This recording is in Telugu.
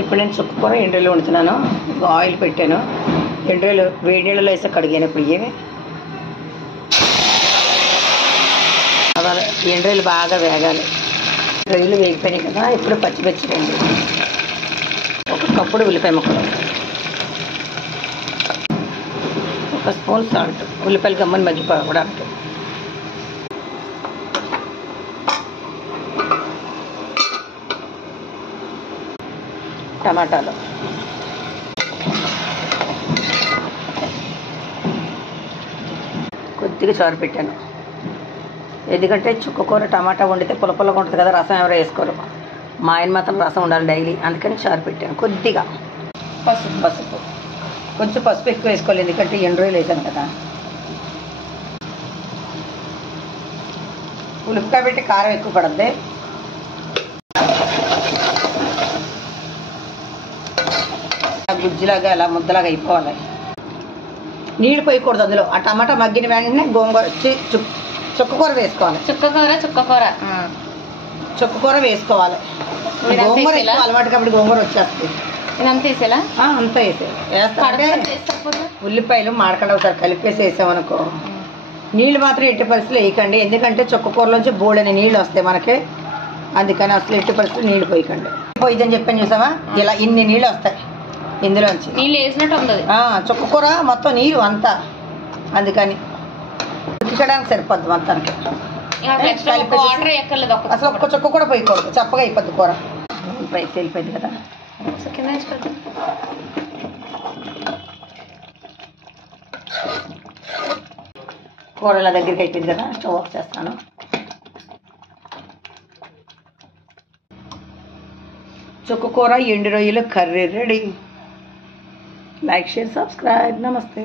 ఇప్పుడు నేను చుక్క కూర ఎండ్రలు వండుతున్నాను. ఆయిల్ పెట్టాను. ఎండ్రలు వేడి నీళ్ళలో వేసి కడిగాను. ఇప్పుడు ఇవి అలా ఎండ్రలు బాగా వేగాలి. రొయ్యలు వేగిపోయినాయి కదా. ఇప్పుడు పచ్చిమిర్చి రండి, ఒక కప్పుడు ఉల్లిపాయ ముక్కలు, ఒక స్పూన్ సాల్ట్, ఉల్లిపాయలు గమ్మని మగ్గిపోవడానికి. టమాటాలు, కొద్దిగా చారు పెట్టాను. ఎందుకంటే చుక్క కూర టమాటా వండితే పుల్లపుల్లగా ఉంటుంది కదా, రసం ఎవరో వేసుకోరు. మా ఆయన మాత్రం రసం ఉండాలి డైలీ, అందుకని చారు పెట్టాను. కొద్దిగా పసుపు కొంచెం పసుపు ఎక్కువ వేసుకోవాలి, ఎందుకంటే ఎండు రొయ్యలు వేసాను కదా. ఉల్లిపాయ పెట్టి కారం ఎక్కువ పడద్ది. గుజ్జులాగా అలా ముద్దలాగా అయిపోవాలి. నీళ్ళు పోయకూడదు అందులో. ఆ టమాటా మగ్గిన వెంటనే గోంగూర చుక్కకూర వేసుకోవాలి. చుక్కకూర వేసుకోవాలి. గోంగూర ఎక్కువ అలవాటు కాబట్టి గోంగూర వచ్చేస్తుంది. అంతా వేసేలా అంతా వేసేయాలి. ఉల్లిపాయలు మాడకుండా ఒకసారి కలిపేసి వేసామనుకో. నీళ్ళు మాత్రం ఎట్టి పరిస్థితులు వేయకండి, ఎందుకంటే చుక్కకూరలోంచి బోళ్ళని నీళ్ళు వస్తాయి మనకి. అందుకని అసలు ఎట్టి పరిస్థితులు నీళ్ళు పోయకండి. పోయిద్దని చెప్పాను చూసావా, ఇలా ఇన్ని నీళ్ళు వస్తాయి ఇందులోంచి. నీళ్ళు వేసినట్టు ఉంటుంది చుక్కకూర మొత్తం నీరు అంతా, అందుకని ఉతికడానికి సరిపోద్ది మొత్తానికి. అసలు ఒక్క చుక్క కూడా పోయకూడదు, చప్పగా అయిపోద్ది కూర. పైకి వెళ్ళిపోయింది కదా. కూర ఇలా దగ్గరికి అయిపోయింది కదా. స్టవ్ ఆఫ్ చేస్తాను. చుక్క కూర ఎండు రొయ్యలు curry ready. Like, share, subscribe. నమస్తే.